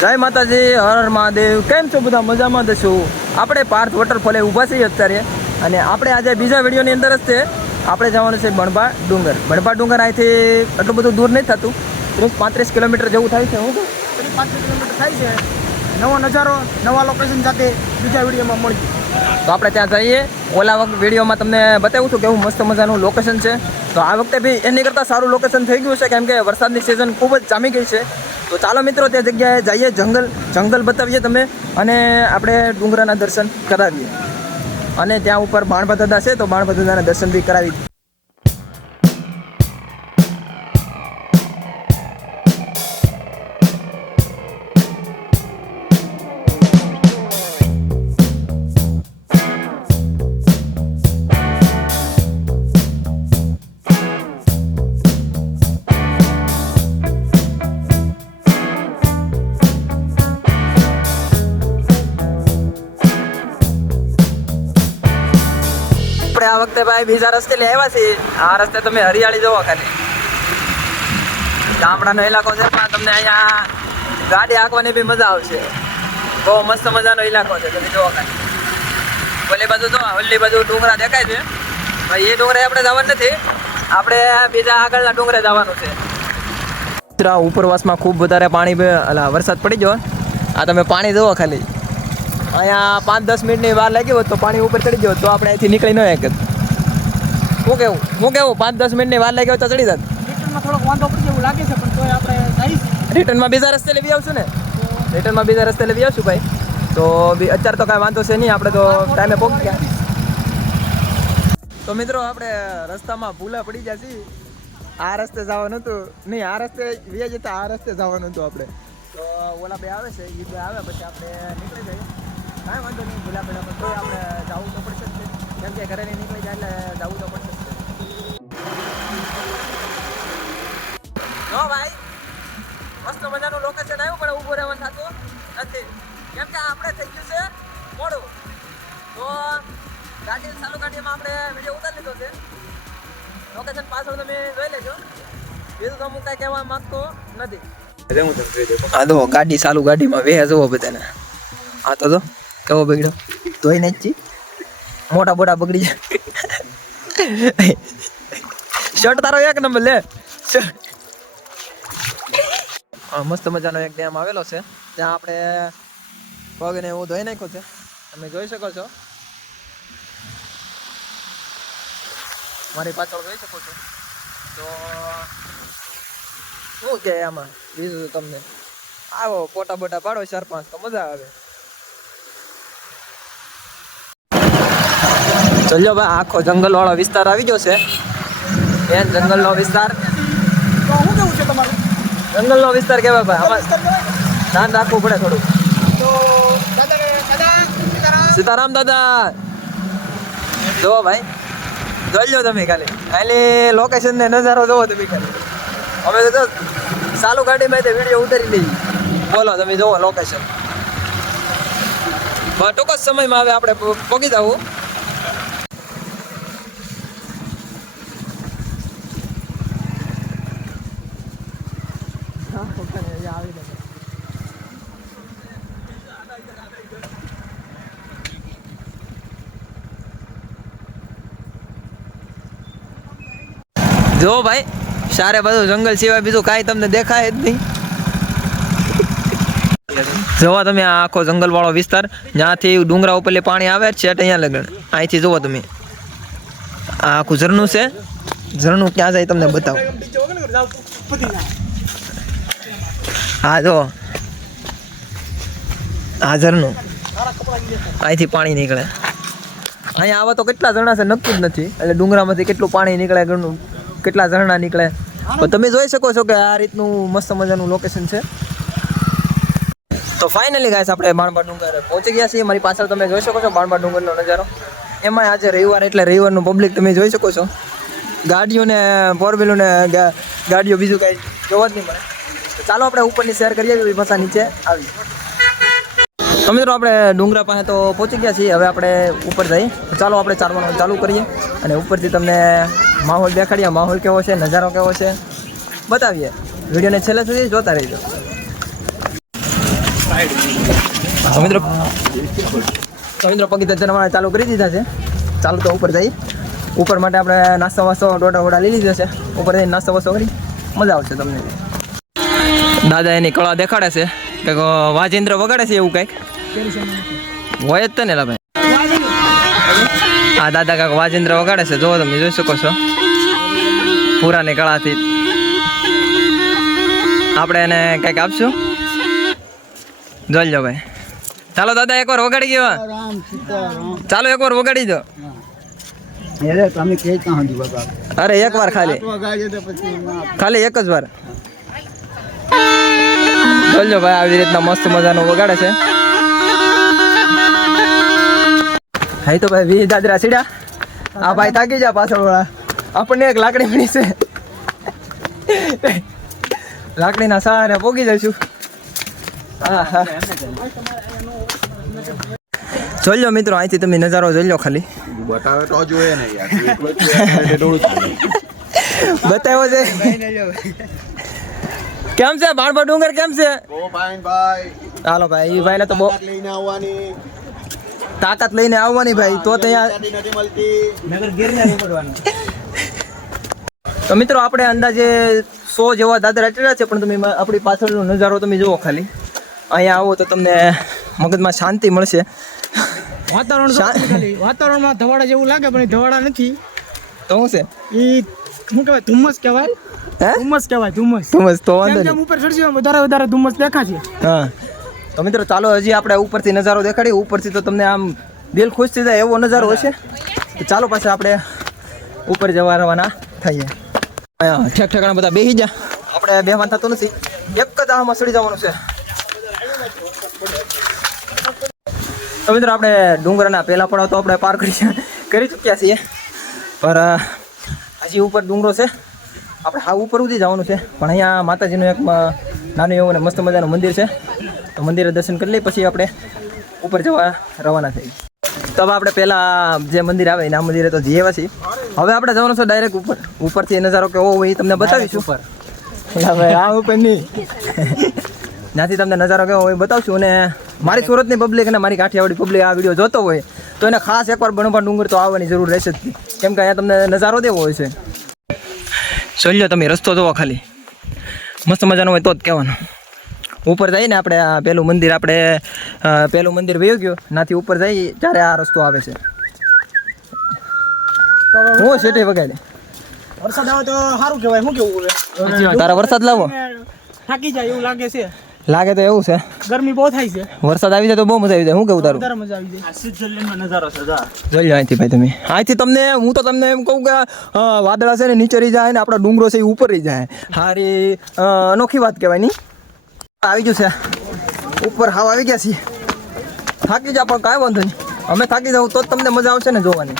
જય માતાજી, હર હર મહાદેવ. કેમ છો બધા? મજામાં દશું. આપણે પાર્થ વોટરફોલે ઊભા છીએ અત્યારે અને આપણે આજે બીજા વિડીયોની અંદર જ છે. આપણે જવાનું છે બણભા ડુંગર. બણભા ડુંગર અહીંથી એટલું બધું દૂર નહીં થતું, 30-35 કિલોમીટર જેવું થાય છે. 35 કિલોમીટર થાય છે. નવો નજારો નવા લોકેશન સાથે બીજા વિડીયોમાં મળીએ. તો આપણે ત્યાં જઈએ. ઓલા વખત વિડીયોમાં તમને બતાવું છું કેવું મસ્ત મજાનું લોકેશન છે. તો આ વખતે બી એની કરતાં સારું લોકેશન થઈ ગયું છે, કેમ કે વરસાદની સિઝન ખૂબ જ જામી ગઈ છે. તો ચાલો મિત્રો, તે જગ્યાએ જઈએ. જંગલ બતાવીએ તમે, અને આપણે ડુંગરાના દર્શન કરાવીએ. અને ત્યાં ઉપર બાણભા દાદા છે, તો બાણભા દાદાના દર્શન બી કરાવી. આપણે આ વખતે ભાઈ બીજા રસ્તે લઈ આવ્યા છીએ. આ રસ્તે તમે હરિયાળી જોવો ખાલી. ગામડાનો ઇલાકો છે, પણ તમને અહીંયા ગાડી હાંકવાની બી મજા આવશે. બહુ મસ્ત મજાનો ઇલાકો છે. તમે જોવો ખાલી. ઓલી બાજુ જો, ઓલી બાજુ ડુંગરા દેખાય છે. ભાઈ એ ડુંગરે આપણે જવાનું નથી, આપણે બીજા આગળના ડુંગરે જવાનું છે. ઉપરવાસમાં ખૂબ વધારે પાણી વરસાદ પડી ગયો. આ તમે પાણી જોવો ખાલી. અહીંયા 5-10 મિનિટની વાર લાગી હોત તો પાણી ઉપર ચડી ગયો, તો આપણે અહીંથી નીકળી ન શકત. શું કેવું 5-10 મિનિટની વાર લાગી હોય તો ચડી જાત. રિટર્નમાં થોડોક વાંધો પડી એવું લાગે છે, પણ તોય આપણે જઈશું. રિટર્નમાં બીજા રસ્તે લેવી આવશું ને? રિટર્નમાં બીજા રસ્તે લેવી આવશું ભાઈ. તો અત્યારે તો કાંઈ વાંધો છે નહીં, આપણે તો ટાઈમે પહોંચી ગયા. તો મિત્રો, આપણે રસ્તામાં ભૂલા પડી ગયા છીએ. આ રસ્તે જવાનું હતું નહીં, આ રસ્તે વ્યા જતા આ રસ્તે જવાનું હતું આપણે. તો ઓલા બે આવે છે, એ બે આવે પછી આપણે નીકળી જઈએ. કાંઈ વાંધો નહીં, ભૂલા પેલા પણ તોય આપણે જવું તો પડશે જ, કેમ કે ઘરે નીકળી જાય એટલે જવું તો પડશે જ. જો ભાઈ, મસ્ત મજાનું લોકેશન આવ્યું, પણ ઊભું રહેવાનું થતું નથી, કેમ કે આપણે થઈ ગયું છે મોડું. તો ચાલુ ગાડીમાં આપણે વિડીયો ઉતારી લીધો છે. લોકેશન પાછળ તમે જોઈ લેજો. બીજું તો હું કાંઈ કહેવા માંગતો નથી. હા તો ગાડી ચાલુ ગાડીમાં વેહ જોવો બધાને. હા તો કેવો બગડ્યો તોય નથી, મોટા બોટા બગડી જાય. શર્ટ તારો એક નંબર લે. મસ્ત મજાનો એક ડેમ આવેલો છે, ત્યાં આપણે પગને એવું ધોઈ નાખ્યો છે, તમે જોઈ શકો છો. મારી પાછળ જોઈ શકો છો. તો શું કે આમાં બીજું તમને આવો ફોટા બોટા પાડો 4-5 તો મજા આવે. ચલો ભાઈ, આખો જંગલ વાળો વિસ્તાર આવી ગયો છે. એ જંગલનો વિસ્તાર. તો શું કેવું છે તમારું? જંગલનો વિસ્તાર કેવાય ભાઈ, આમાં ધ્યાન રાખવું પડે થોડું. તો દાદા સીતારામ દાદા. જો ભાઈ, જોઈ લો તમે ખાલી લોકેશન ને નજારો જોવો તમે ખાલી. અમે તો ચાલુ ગાડીમાં વિડીયો ઉતારી લઈએ. બોલો તમે જોવો લોકેશન. ટૂંક જ સમયમાં હવે આપણે પહોંચી જવું. જો ભાઈ, સારે બધું જંગલ સિવાય બીજું કાંઈ તમને દેખાય જ નહીં. જોવા તમે આ આખો જંગલ વાળો વિસ્તાર, જ્યાંથી ડુંગરા ઉપર પાણી આવે છે અહીંયા લગન. અહીંથી જુઓ તમે, આ આખું ઝરણું છે. ઝરણું ક્યાં જાય તમને બતાવો. હા જો, આ ઝરણું, અહીંથી પાણી નીકળે. અહીંયા આવા તો કેટલા ઝરણા છે નક્કી જ નથી. એટલે ડુંગરામાંથી કેટલું પાણી નીકળે, કેટલા ઝરણા નીકળે. તો તમે જોઈ શકો છો કે આ રીતનું મસ્ત મજાનું લોકેશન છે. તો ફાઇનલી ગાઈસ, આપણે બાણભા ડુંગર પહોંચી ગયા છીએ. મારી પાછળ તમે જોઈ શકો છો બાણભા ડુંગરનો નજારો. એમાં આજે રવિવાર એટલે રવિવારનું પબ્લિક તમે જોઈ શકો છો. ગાડીઓને, ફોર વ્હીલરને ગાડીઓ બીજું કાંઈ જોવા જ નહીં મળે. ચાલો આપણે ઉપરની શેર કરીએ, પાછા નીચે આવી. તો મિત્રો, આપણે ડુંગરા પાસે તો પહોંચી ગયા છીએ. હવે આપણે ઉપર જઈએ. ચાલો આપણે ચાલવાનું ચાલુ કરીએ અને ઉપરથી તમને માહોલ દેખાડીએ. માહોલ કેવો છે, નજારો કેવો છે બતાવીએ. વિડીયોને છેલ્લે સુધી જોતા રહેજો. તો મિત્રો પગી ચડવાના ચાલુ કરી દીધા છે. ચાલુ તો ઉપર જઈએ. ઉપર માટે આપણે નાસ્તો વાસ્તો ડોડા લઈ લીધો છે. ઉપર જઈને નાસ્તો વાસ્તો કરી મજા આવશે તમને. દાદા એની કળા દેખાડે છે કંઈક વાજેન્દ્ર વગાડે છે એવું કંઈક હોય જ તે ને લા ભાઈ. હા દાદા કાંઈક વાજેન્દ્ર વગાડે છે. જો તમે જોઈ શકો છો પુરાની કળાથી. આપણે એને કંઈક આપશું. જોઈ લો ભાઈ. ચાલો દાદા એકવાર વગાડી ગયો. ચાલો એકવાર વગાડી દો. અરે એક વાર ખાલી એક જ વાર જોજો ભાઈ. આવી રીતના મસ્ત મજાનું વગાડે છે. હા તો ભાઈ 20 દાદરા સીડ્યા. આ ભાઈ થાકી જા પાછળ વાળા. આપણને એક લાકડી મળી છે. લાકડીના સહારે પોગી જઈશું. હા હા જોઈ લો મિત્રો, અહીંથી તમે નજારો જોઈ લો ખાલી. બતાવે તો જોઈએ ને યાર. બતાવ્યો છે. કેમ છે બાણભા ડુંગર કેમ છે? બહુ ફાઇન ભાઈ. હાલો ભાઈ. એ ભાઈને તો બહુ લઈને આવવાની તાકાત લઈને આવવાની ભાઈ. તો ત્યાં નથી મળતી. તો મિત્રો આપણે અંદાજે 100 જેવા દાદરા ચડ્યા છે. પણ તમે આપણી પાછળનો નજારો તમે જુઓ ખાલી. અહીંયા આવો તો તમને મગજમાં શાંતિ મળશે. વાતાવરણમાં ધવાડા જેવું લાગે પણ એ ધવાડા નથી. તો શું છે એ શું કહેવાય? ધુમ્મસ કહેવાય. હે ધુમ્મસ કહેવાય. ધુમ્મસ. તો વાંધો જેમ નહીં. ઉપર ચડશે વધારે ધુમ્મસ દેખાશે. હા તો મિત્રો ચાલો હજી આપણે ઉપરથી નજારો દેખાડીએ. ઉપરથી તો તમને આમ દિલ ખુશ થઈ જાય એવો નજારો હશે. તો ચાલો પાછા આપણે ઉપર જવા રવાના થઈએ. ઠેક ઠેકાણા બધા બેસી જા. આપણે બેહવાન થતું નથી. એક જ આમાં ચડી જવાનું છે. તો મિત્રો આપણે ડુંગરના પહેલા પડાવ તો આપણે પાર કરી ચૂક્યા છીએ. પર હજી ઉપર ડુંગરો છે. આપણે હા ઉપર સુધી જવાનું છે. પણ અહીંયા માતાજીનું એક નાનું એવું ને મસ્ત મજાનું મંદિર છે. તો મંદિરે દર્શન કરી લઈ પછી આપણે ઉપર જવા રવાના થઈ. તો હવે આપણે પહેલાં જે મંદિર આવે એના મંદિરે તો જઈએ છીએ. હવે આપણે જવાનું છે ડાયરેક્ટ ઉપર. ઉપરથી નજારો કેવો હોય એ તમને બતાવીશું. ઉપર આ ઉપર નહીં ત્યાંથી તમને નજારો કેવો હોય બતાવશું. અને મારી સુરતની પબ્લિક અને મારી કાઠિયાવાડી પબ્લિક આ વિડીયો જોતો હોય તો એને ખાસ એકવાર બણભા ડુંગર તો આવવાની જરૂર રહેશે જ. કેમ કે અહીંયા તમને નજારો દેવો હોય છે. જોઈ લો તમે રસ્તો જોવો ખાલી. મસ્ત મજાનો હોય તો જ કહેવાનું. ઉપર જઈને આપણે આ પેલું મંદિર વયો ગયો. નાથી ઉપર જઈ ત્યારે આ રસ્તો આવે છે. હું શેઠે વગાડે વરસાદ આવે તો સારું કહેવાય. શું કેવું હવે? તારા વરસાદ લાવો. થાકી જાય એવું લાગે છે. લાગે તો એવું છે. ગરમી બહુ થાય છે. વરસાદ આવી જાય તો બહુ મજા આવી જાય. શું કેવું તારું? વધારે મજા આવી જાય. સ્વિટ્ઝરલેન્ડનો નજારો છે. જોઈ લો અહીંથી ભાઈ તમે. અહીંથી તમને હું તો તમને એમ કહું કે વાદળા છે ને નીચે રહી જાય ને આપણા ડુંગરો છે એ ઉપર રહી જાય. હારી અનોખી વાત કહેવાય નહીં. આવી ગયું છે ઉપર. હાવ આવી ગયા છીએ. થાકી જા પણ કાંઈ વાંધો નહીં. અમે થાકી જાઉં તો જ તમને મજા આવશે ને જોવાની.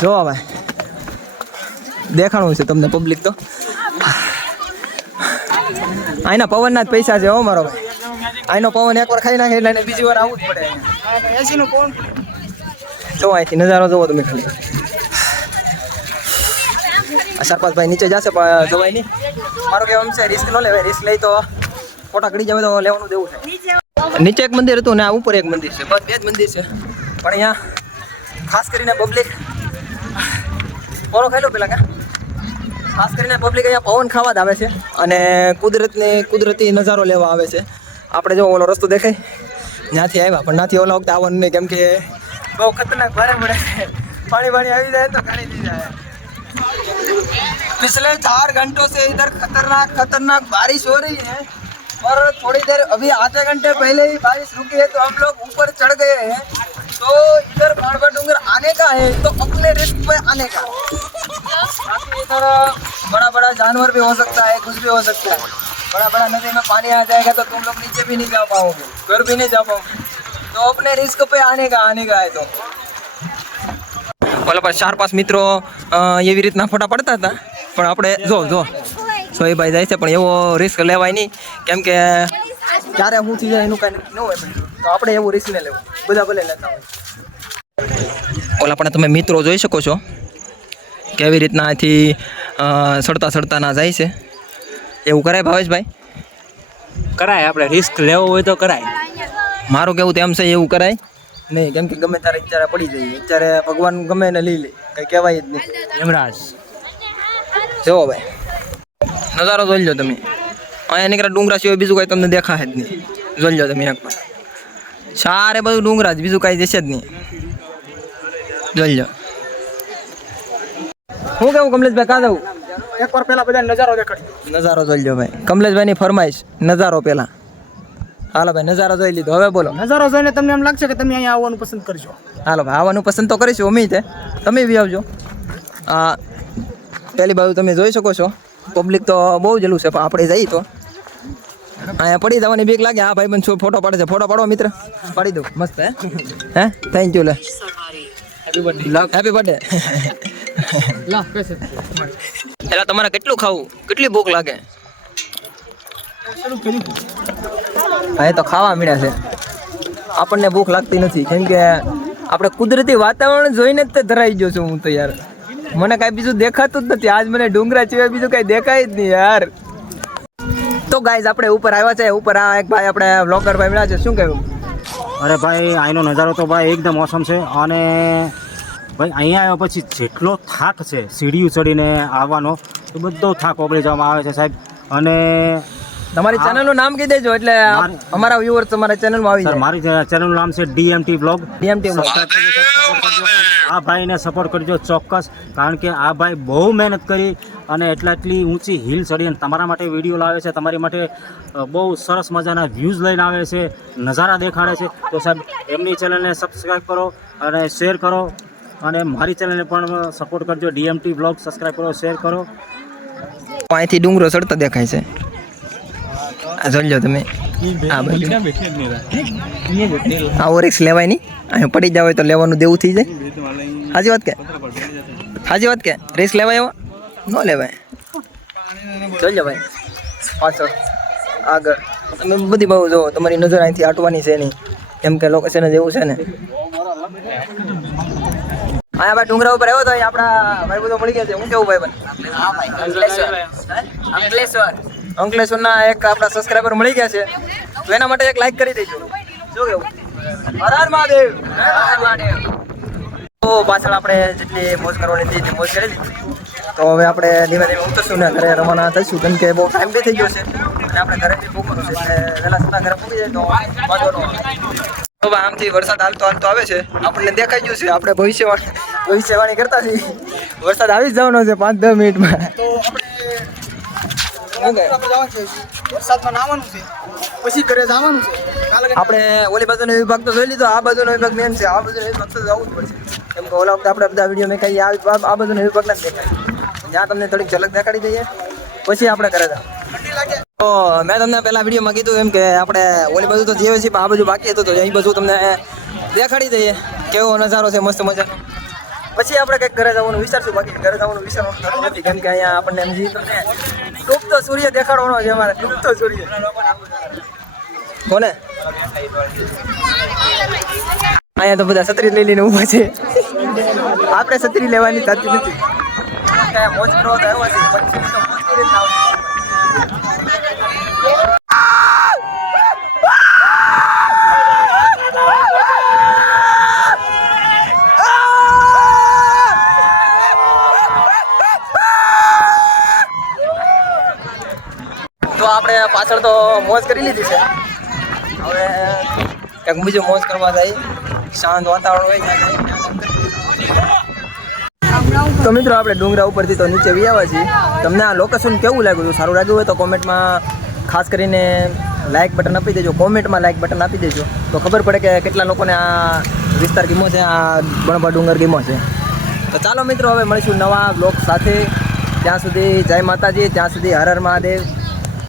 જોવા ભાઈ દેખાણું છે તમને પબ્લિક તો. અહીંના પવનના જ પૈસા છે હો મારો ભાઈ. અહીંનો પવન એકવાર ખાઈ નાખે એટલે બીજી વાર આવવું જ પડે. એસીનો કોણ જો અહીંથી નજારો જોવો તમે ખાલી. આ સરપંચભાઈ નીચે જશે પણ જવાય નહીં. મારું કહેવાનું છે રિસ્ક ન લેવાય. રિસ્ક લઈ તો ખોટા ગળી જાય તો લેવાનું દેવું થાય. નીચે એક મંદિર હતું ને આ ઉપર એક મંદિર છે. બસ 2 જ મંદિર છે. પણ અહીંયા ખાસ કરીને પબ્લિક ઓળો ખાઈ લો પેલા. ખાસ કરીને પબ્લિક અહીંયા પવન ખાવા જ આવે છે અને કુદરતી નજારો લેવા આવે છે. આપણે જો ઓલો રસ્તો દેખાય ત્યાંથી આવ્યા પણ ત્યાંથી ઓલા વખતે આવવાનું નહીં. કેમ કે બહુ ખતરનાક ભારે પડે. પાણી આવી जाए तो गाड़ी दी जाए। पिछले 4 घंटों से इधर खतरनाक बारिश हो रही है और थोड़ी देर अभी आधे घंटे पहले ही बारिश रुकी है तो हम लोग ऊपर चढ़ गए हैं। तो इधर बाणभा डूंगर आने का है तो अपने रिस्क पे आने का। बाकी इधर बड़ा बड़ा जानवर भी हो सकता है, कुछ भी हो सकता है। बड़ा बड़ा नदी में पानी आ जाएगा तो तुम लोग नीचे भी नहीं जा पाओगे, घर भी नहीं जा पाओगे। तो अपने रिस्क पे आने का है तो ઓલા પર 4-5 મિત્રો એવી રીતના ફોટા પડતા હતા પણ આપણે જો સોહીભાઈ જાય છે પણ એવો રિસ્ક લેવાય નહીં કેમ કે ક્યારે હું થઈ જાય એનું કાંઈ ન હોય તો આપણે એવું રિસ્ક ન લેવું, બધા ભલે લેતા હોય। ઓલા પણ તમે મિત્રો જોઈ શકો છો કેવી રીતના અહીંથી સડતા ના જાય છે, એવું કરાય ભાવેશભાઈ? કરાય, આપણે રિસ્ક લેવો હોય તો કરાય. મારું કેવું તેમ છે એવું કરાય નહીં, કેમ કે ગમે ત્યારે અત્યારે પડી જઈએ, અત્યારે ભગવાન ગમે એને લઈ લે, કઈ કહેવાય જ નહીં. યમરાજ જુઓ ભાઈ નજારો જોઈ લો તમે, અહીંયા નીકળ્યા ડુંગરા સિવાય બીજું કઈ તમને દેખાય જ નહીં. જોઈ લો તમે એકવાર, સારે બધું ડુંગરા જ, બીજું કઈ દેશે જ નહીં. જોઈ લો. હું કેવું કમલેશભાઈ, કાં જવું? એકવાર પહેલા બધા નજારો દેખાડી નજારો જોઈ લો ભાઈ, કમલેશભાઈની ફરમાઈશ નજારો પેલા. હાલો ભાઈ નજારો જોઈ લીધો, હવે બોલો. નજારો જોઈને તમને એમ લાગશે કે તમે અહીંયા આવવાનું પસંદ કરશો. હાલો ભાઈ આવવાનું પસંદ તો કરીશું અમે તે, તમે બી આવજો. આ પહેલી બાજુ તમે જોઈ શકો છો, પબ્લિક તો બહુ જલું છે, પણ આપણે જઈએ તો અહીંયા પડી જવાની બીક લાગે. હા ભાઈ બંધ શું ફોટો પાડે છે, ફોટો પાડો મિત્ર, પાડી દો મસ્ત. હે થેન્ક યુ. લે હેપી બર્થડે. એટલે તમારે કેટલું ખાવું, કેટલી ભૂખ લાગે? હા એ તો ખાવા મળ્યા છે, આપણને ભૂખ લાગતી નથી, કેમ કે આપણે કુદરતી વાતાવરણ જોઈને જ તે ધરાઈ ગયો છું હું તો યાર. મને કાંઈ બીજું દેખાતું જ નથી આજ, મને ડુંગરા સિવાય બીજું કાંઈ દેખાય જ નહીં યાર. તો ગાઈઝ આપણે ઉપર આવ્યા છે, ઉપર આ એક ભાઈ આપણે વ્લોગર ભાઈ મળ્યા છે, શું કહેવું? અરે ભાઈ અહીંનો નજારો તો ભાઈ એકદમ ઓસમ છે. અને ભાઈ અહીંયા આવ્યા પછી જેટલો થાક છે સીડીયું ચડીને આવવાનો, તો બધો થાક ઓગળી જવામાં આવે છે સાહેબ. અને તમારી ચેનલનું નામ કહી દેજો, એટલે અમારા વ્યુઅર્સ તમારા ચેનલમાં આવી સર જાય. મારી ચેનલનું નામ છે DMT વ્લોગ. DMT vlog. આ ભાઈને સપોર્ટ કરજો ચોક્કસ, કારણ કે આ ભાઈ બહુ મહેનત કરી અને એટલી ઊંચી હિલ ચડી અને તમારા માટે વિડીયો લાવે છે, તમારી માટે બહુ સરસ મજાના વ્યૂઝ લઈને આવે છે, નજારા દેખાડે છે. તો સાહેબ એમની ચેનલને સબસ્ક્રાઈબ કરો અને શેર કરો, અને મારી ચેનલને પણ સપોર્ટ કરજો. DMT વ્લોગ સબસ્ક્રાઈબ કરો, શેર કરો. અહીંથી ડુંગરો ચડતા દેખાય છે, આ જોઈ લો તમે. આ બધું આવો રિક્સ લેવાય નહીં, અહીંયા પડી જાવ તો લેવાનું દેવું થઈ જાય. સાચી વાત કે? સાચી વાત કે? રિસ્ક લેવાય એવો ન લેવાય. જોઈ લો ભાઈ પાછળ આગળ તમે બધી બહુ જો, તમારી નજર અહીંથી આટવાની છે નહીં, કેમ કે લોકેશન જ એવું છે ને. અહીંયા ભાઈ ડુંગરા ઉપર આવ્યો તો અહીં આપણા ભાઈ બધો મળી ગયા છે. હું કેવું ભાઈ બન? અંકલેશ્વરના એક આપણા સબસ્ક્રાઈબર મળી ગયા છે, તો એના માટે એક લાઈક કરી દેજો. શું કેવું? હર હર મહાદેવ. હર હર મહાદેવ. તો પાછળ આપણે જેટલી મોજ કરવાની હતી એટલી મોજ કરી લીધી, તો હવે આપણે ધીમે ધીમે ઉતરશું ને ઘરે રવાના થઈશું, કેમ કે બહુ ટાઈમ બી થઈ ગયો છે અને આપણે ઘરે બી ભૂખવાનું છે, એટલે વહેલા સતા ઘરે પૂરી જાય તો વાંધો ન આવે. તો ભાઈ આમથી વરસાદ હાલતો હાલતો આવે છે, આપણને દેખાઈ ગયું છે, આપણે ભવિષ્યવાણી કરતા છીએ, વરસાદ આવી જ જવાનો છે 5-10 મિનિટમાં. તો આપણે વરસાદમાં નાવાનું છે, પછી ઘરે જવાનું છે. આપણે ઓલી બાજુનો વિભાગ તો જોઈ લીધો, આ બાજુનો વિભાગ મેન છે, આ બાજુનો વિભાગ તો જવું જ પડશે, કેમ કે ઓલા વખતે આપણે બધા વિડીયો મેં કહીએ આ બાજુનો વિભાગ ના દેખાય, જ્યાં તમને થોડીક ઝલક દેખાડી દઈએ પછી આપણે ઘરે જાવ. તો મેં તમને પહેલા વિડીયોમાં કીધું એમ કે આપણે ઓલી બાજુ તો જીવે છીએ, પણ આ બાજુ બાકી હતું, તો એ બાજુ તમને દેખાડી દઈએ કેવો નજારો છે, મસ્ત મજા. પછી આપણે કંઈક ઘરે જવાનું વિચારશું, બાકી ઘરે જવાનું વિચારવાનું થતું નથી, કેમ કે અહીંયા આપણને એમ જી તમને ડૂબતો સૂર્ય દેખાડવાનો છે અમારે, ડૂબતો સૂર્ય. કોને અહીંયા તો બધા છત્રી લઈ લઈને ઊભા છે, આપણે છત્રી લેવાની થતી નથી. મોજ કરવા તો આવ્યા છે, પછી તો મોજ કરી જ આવશે. તો આપણે પાછળ તો મોજ કરી લીધી છે, હવે કંઈક બીજું મોજ કરવા જાય, શાંત વાતાવરણ હોય જાય. તો મિત્રો આપણે ડુંગરા ઉપરથી તો નીચે આવ્યા છીએ. તમને આ લોકેશન કેવું લાગ્યું? સારું લાગ્યું હોય તો કોમેન્ટમાં ખાસ કરીને લાઇક બટન આપી દેજો, કોમેન્ટમાં લાઇક બટન આપી દેજો, તો ખબર પડે કે કેટલા લોકોને આ વિસ્તાર ગમો છે, આ બણભા ડુંગર ગમો છે. તો ચાલો મિત્રો હવે મળીશું નવા બ્લોગ સાથે, ત્યાં સુધી જય માતાજી, ત્યાં સુધી હર હર મહાદેવ.